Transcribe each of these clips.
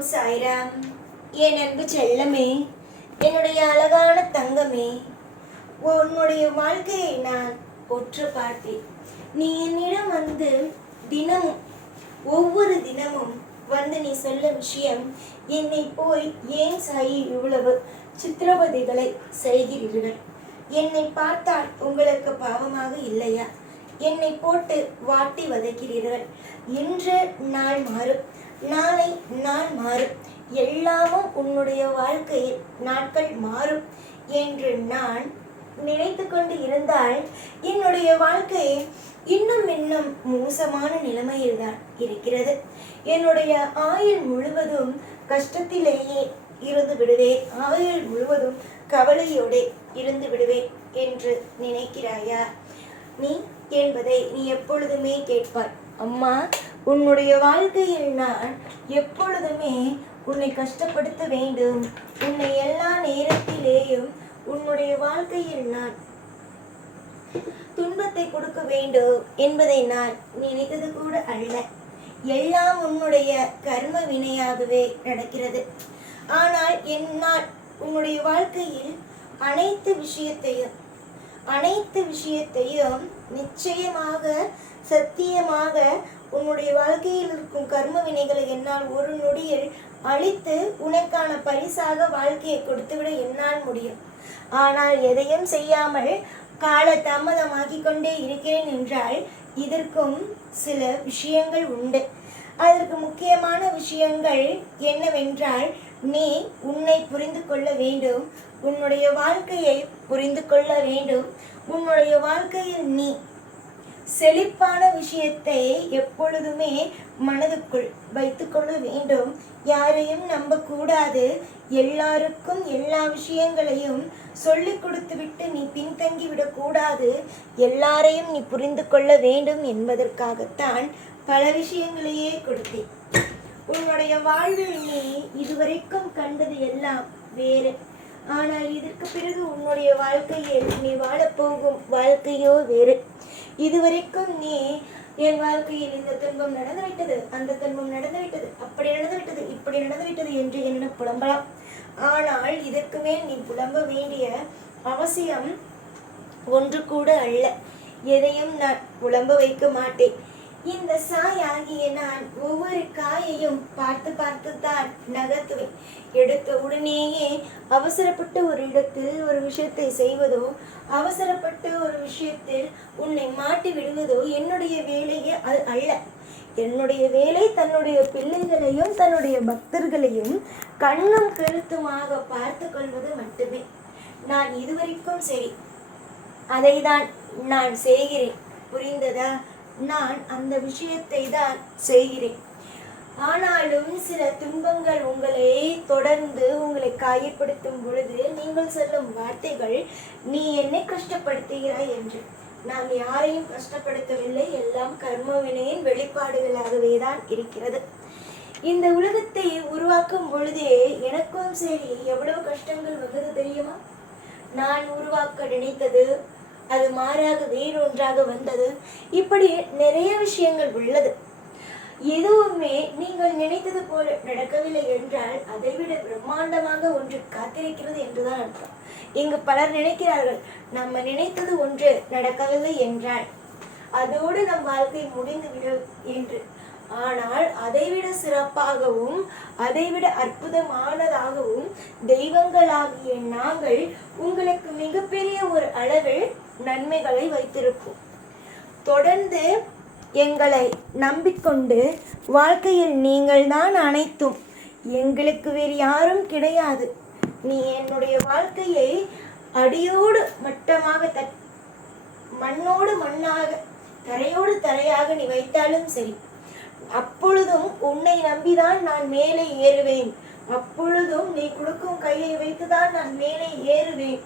ஓம் சாய்ராம். என் அன்பு செல்லமே, என்னுடைய அழகான தங்கமே, உன்னுடைய வாழ்க்கையை நான் ஒற்று பார்த்தேன். நீ என்னிடம் வந்து தினமும் ஒவ்வொரு தினமும் வந்து நீ சொல்ல விஷயம், என்னை போய் ஏன் சாயி இவ்வளவு சித்திரவதைகளை செய்கிறீர்கள்? என்னை பார்த்தால் உங்களுக்கு பாவமாக இல்லையா? என்னை போட்டு வாட்டி வதைக்கிறீர்கள். இன்று நாள் மாறும், நாளை நாள் மாறும், எல்லாமும் உன்னுடைய வாழ்க்கையில் நாட்கள் மாறும் என்று நான் நினைத்து கொண்டு இருந்தால் என்னுடைய வாழ்க்கை இன்னும் மோசமான நிலைமையில்தான் இருக்கிறது. என்னுடைய ஆயுள் முழுவதும் கஷ்டத்திலேயே இருந்து விடுவேன், ஆயுள் முழுவதும் கவலையோடு இருந்து விடுவேன் என்று நினைக்கிறாயா? நீ என்பதை நீ எப்பொழுதுமே கேட்பாய். அம்மா, உன்னுடைய வாழ்க்கையில் நான் எப்பொழுதுமே உன்னை கஷ்டப்படுத்த வேண்டும், உன்னை எல்லா நேரத்திலேயும் உன்னுடைய வாழ்க்கையில் நான் துன்பத்தை கொடுக்க வேண்டும் என்பதை நான் நினைத்தது கூட அல்ல. எல்லாம் உன்னுடைய கர்ம வினையாகவே நடக்கிறது. ஆனால் என்னால் உன்னுடைய வாழ்க்கையில் அனைத்து விஷயத்தையும் நிச்சயமாக சத்தியமாக உன்னுடைய வாழ்க்கையில் இருக்கும் கர்ம வினைகளை என்னால் ஒரு நொடியில் அழித்து உனக்கான பரிசாக வாழ்க்கையை கொடுத்துவிட என்னால் முடியும். ஆனால் எதையும் செய்யாமல் கால தாமதமாகி கொண்டே இருக்கிறேன் என்றால் இதற்கும் சில விஷயங்கள் உண்டு. அதற்கு முக்கியமான விஷயங்கள் என்னவென்றால், நீ உன்னை புரிந்து கொள்ள வேண்டும், உன்னுடைய வாழ்க்கையை புரிந்து கொள்ள வேண்டும். உன்னுடைய வாழ்க்கையில் நீ செழிப்பான விஷயத்தை எப்பொழுதுமே மனதுக்குள் வைத்துக்கொள்ள வேண்டும். யாரையும் நம்பக்கூடாது. எல்லாருக்கும் எல்லா விஷயங்களையும் சொல்லிக் கொடுத்து விட்டு நீ பின்தங்கி விடக்கூடாது. எல்லாரையும் நீ புரிந்து கொள்ள வேண்டும் என்பதற்காகத்தான் பல விஷயங்களையே கொடுத்தேன். உன்னுடைய வாழ்வில் நீ இதுவரைக்கும் கண்டது எல்லாம் வேறு. ஆனால் இதற்கு பிறகு உன்னுடைய வாழ்க்கையில் நீ வாழப்போகும் வாழ்க்கையோ வேறு. இதுவரைக்கும் நீ என் வாழ்க்கையில் இந்த துன்பம் நடந்துவிட்டது, அந்த துன்பம் நடந்துவிட்டது, அப்படி நடந்துவிட்டது, இப்படி நடந்துவிட்டது என்று என்னிடம் புலம்பலாம். ஆனால் இதற்கு மேல் நீ புலம்ப வேண்டிய அவசியம் ஒன்று கூட அல்ல. எதையும் நான் புலம்ப வைக்க மாட்டேன். இந்த சாய் ஆகிய நான் ஒவ்வொரு காயையும் பார்த்து தான் நகர்த்துவேன். எடுத்த உடனேயே அவசரப்பட்டு ஒரு இடத்தில் ஒரு விஷயத்தை செய்வதோ, அவசரப்பட்டு ஒரு விஷயத்தில் உன்னை மாட்டி விடுவதோ என்னுடைய வேலையே அது அல்ல. என்னுடைய வேலை தன்னுடைய பிள்ளைகளையும் தன்னுடைய பக்தர்களையும் கண்ணும் கருத்துமாக பார்த்து கொள்வது மட்டுமே. நான் இதுவரைக்கும் சரி, அதை தான் நான் செய்கிறேன். புரிந்ததா? நான் அந்த விஷயத்தை தான் செய்கிறேன். ஆனாலும் சில துன்பங்கள் உங்களை தொடர்ந்து உங்களை காயப்படுத்தும் பொழுது நீங்கள் சொல்லும் வார்த்தைகள், நீ என்னை கஷ்டப்படுத்துகிறாய் என்று. நான் யாரையும் கஷ்டப்படுத்தவில்லை. எல்லாம் கர்மவினையின் வெளிப்பாடுகளாகவே தான் இருக்கிறது. இந்த உலகத்தை உருவாக்கும் பொழுதே எனக்கும் சரி எவ்வளவு கஷ்டங்கள் வந்தது தெரியுமா? நான் உருவாக்க நினைத்தது அது மாறாக வேறொன்றாக வந்தது. இப்படி நிறைய விஷயங்கள் உள்ளது. எதுவுமே நீங்கள் நினைத்தது போல நடக்கவில்லை என்றால் அதைவிட பிரம்மாண்டமாக ஒன்று காத்திருக்கிறது என்றுதான் அர்த்தம். இங்கு பலர் நினைக்கிறார்கள், நம்ம நினைத்தது ஒன்று நடக்கவில்லை என்றால் அதோடு நம் வாழ்க்கை முடிந்துவிடும் என்று. ஆனால் அதைவிட சிறப்பாகவும் அதைவிட அற்புதமானதாகவும் தெய்வங்களாகிய நாங்கள் உங்களுக்கு மிகப்பெரிய ஒரு அளவில் நன்மைகளை வைத்திருப்போம். தொடர்ந்து எங்களை நம்பிக்கொண்டு வாழ்க்கையில் நீங்கள் தான் அனைத்தும், எங்களுக்கு வேறு யாரும் கிடையாது. நீ என்னுடைய வாழ்க்கையை அடியோடு மட்டமாக மண்ணோடு மண்ணாக தரையோடு தரையாக நீ வைத்தாலும் சரி, அப்பொழுதும் உன்னை நம்பிதான் நான் மேலே ஏறுவேன். அப்பொழுதும் நீ கொடுக்கும் கையை வைத்துதான் நான் மேலே ஏறுவேன்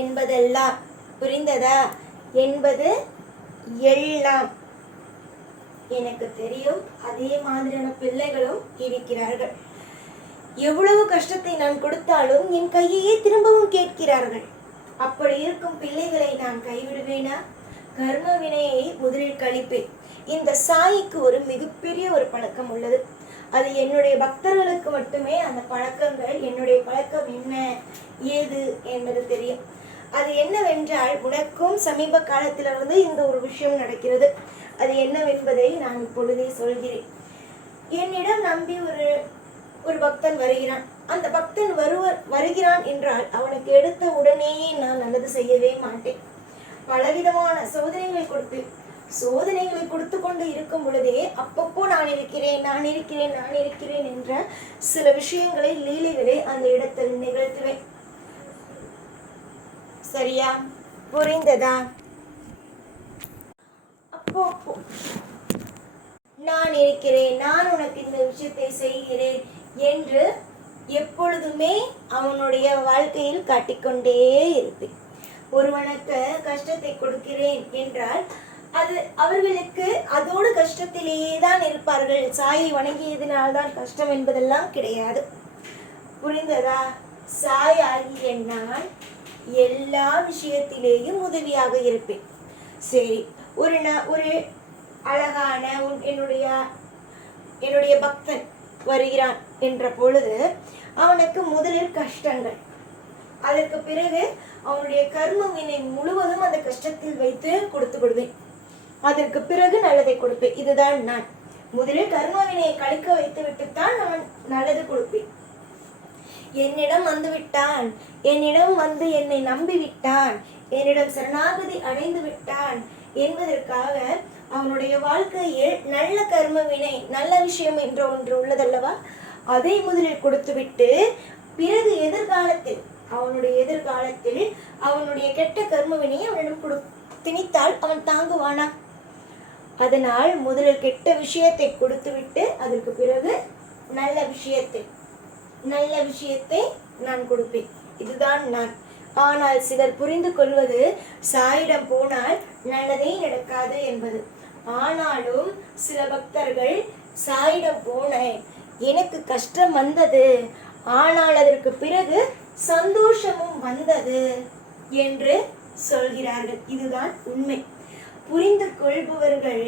என்பதெல்லாம் புரிந்ததா? என்பது எல்லாம் எனக்கு தெரியும். அதே மாதிரியான பிள்ளைகளும் இருக்கிறார்கள். எவ்வளவு கஷ்டத்தை நான் கொடுத்தாலும் என் கையையே திரும்பவும் கேட்கிறார்கள். அப்படி இருக்கும் பிள்ளைகளை நான் கைவிடுவேனா? கர்ம வினையை முதலில் கழிப்பேன். இந்த சாய்க்கு ஒரு மிகப்பெரிய ஒரு பழக்கம் உள்ளது. அது என்னுடைய பக்தர்களுக்கு மட்டுமே அந்த பழக்கங்கள், என்னுடைய பழக்கம் என்ன ஏது என்பது தெரியும். அது என்னவென்றால், உனக்கும் சமீப காலத்திலிருந்து இந்த ஒரு விஷயம் நடக்கிறது. அது என்னவென்பதை நான் இப்பொழுதே சொல்கிறேன். என்னிடம் நம்பி ஒரு பக்தன் வருகிறான். அந்த பக்தன் வருகிறான் என்றால் அவனுக்கு எடுத்த உடனேயே நான் நல்லது செய்யவே மாட்டேன். பலவிதமான சோதனைகளை கொடுத்து கொண்டு இருக்கும் பொழுதே அப்பப்போ நான் இருக்கிறேன் என்ற சில விஷயங்களை, லீலைகளை அந்த இடத்தில் நிகழ்த்துவேன். சரியா? புரிந்ததா? அப்போ நான் இருக்கிறேன், நான் உனக்கு இந்த விஷயத்தை செய்கிறேன் என்று எப்பொழுதுமே அவனுடைய வாழ்க்கையில் காட்டிக்கொண்டே இருப்பேன். ஒருவனுக்கு கஷ்டத்தை கொடுக்கிறேன் என்றால் அது அவர்களுக்கு அதோடு கஷ்டத்திலேயே தான் இருப்பார்கள். சாயை வணங்கியதினால்தான் கஷ்டம் என்பதெல்லாம் கிடையாது. புரிந்ததா? சாய் ஆகிய நான் எல்லா விஷயத்திலேயும் உதவியாக இருப்பேன். சரி, ஒரு அழகான என்னுடைய பக்தன் வருகிறான் என்ற பொழுது அவனுக்கு முதலில் கஷ்டங்கள், அதற்கு பிறகு அவனுடைய கர்ம வினை முழுவதும் அந்த கஷ்டத்தில் வைத்து கொடுத்து விடுவேன். அதற்கு பிறகு நல்லதை கொடுப்பேன். இதுதான் நான். முதலில் கர்ம வினையை கழிக்க வைத்து விட்டுத்தான் நான் நல்லது கொடுப்பேன். என்னிடம் வந்து விட்டான், என்னிடம் வந்து என்னை நம்பி விட்டான், என்னிடம் சரணாகதி அடைந்து விட்டான் என்பதற்காக அவனுடைய வாழ்க்கையில் நல்ல கர்ம வினை, நல்ல விஷயம் என்ற ஒன்று உள்ளதல்லவா, அதை முதலில் கொடுத்துவிட்டு பிறகு எதிர்காலத்தில் அவனுடைய கெட்ட கர்ம வினையை அவனிடம் திணித்தால் அவன் தாங்குவானா? அதனால் முதலில் கெட்ட விஷயத்தை கொடுத்துவிட்டு அதற்கு பிறகு நல்ல விஷயத்தை நான் கொடுப்பேன். இதுதான் நான். ஆனால் சிலர் புரிந்து கொள்வது சாயிடம் போனால் நல்லதே நடக்காது என்பது. ஆனாலும் சில பக்தர்கள் சாயிடம் போனேன், எனக்கு கஷ்டம் வந்தது, ஆனால் அதற்கு பிறகு சந்தோஷமும் வந்தது என்று சொல்கிறார்கள். இதுதான் உண்மை. புரிந்து கொள்பவர்கள்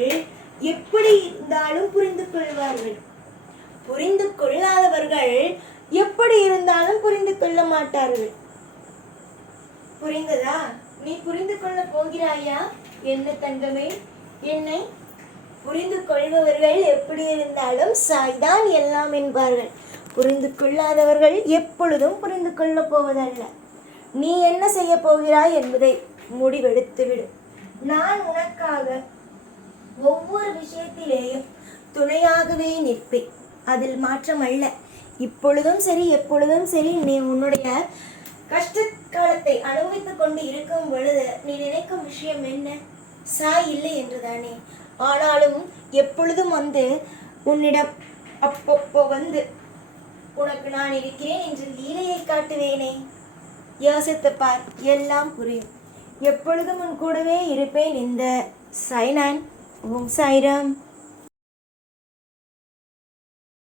எப்படி இருந்தாலும் புரிந்து கொள்வார்கள். புரிந்து கொள்ளாதவர்கள் எப்படி இருந்தாலும் புரிந்து கொள்ள மாட்டார்கள். புரிந்ததா? நீ புரிந்து கொள்ள போகிறாயா என்ன தங்கமே? என்னை புரிந்து கொள்பவர்கள் எப்படி இருந்தாலும் சாய்தான் எல்லாம் என்பார்கள். புரிந்து கொள்ளாதவர்கள் எப்பொழுதும் புரிந்து கொள்ள போவதல்ல. நீ என்ன செய்ய போகிறாய் என்பதை முடிவெடுத்துவிடு. நான் உனக்காக ஒவ்வொரு விஷயத்திலேயும் துணையாகவே நிற்பேன். அதில் மாற்றம் அல்ல. இப்பொழுதும் சரி, எப்பொழுதும் சரி, நீ உன்னுடைய கஷ்ட காலத்தை அனுபவித்துக் கொண்டு இருக்கும் பொழுது நீ நினைக்கும் விஷயம் என்ன? சாய் இல்லை என்றுதானே. ஆனாலும் எப்பொழுதும் வந்து உன்னிடம் அப்பப்போ வந்து உனக்கு நான் இருக்கிறேன் என்று லீலையை காட்டுவேனே. யோசித்து பார், எல்லாம் புரியும். எப்பொழுதும் உன் கூடவே இருப்பேன். இந்த சாய்நான். ஓம் சாய்ராம்.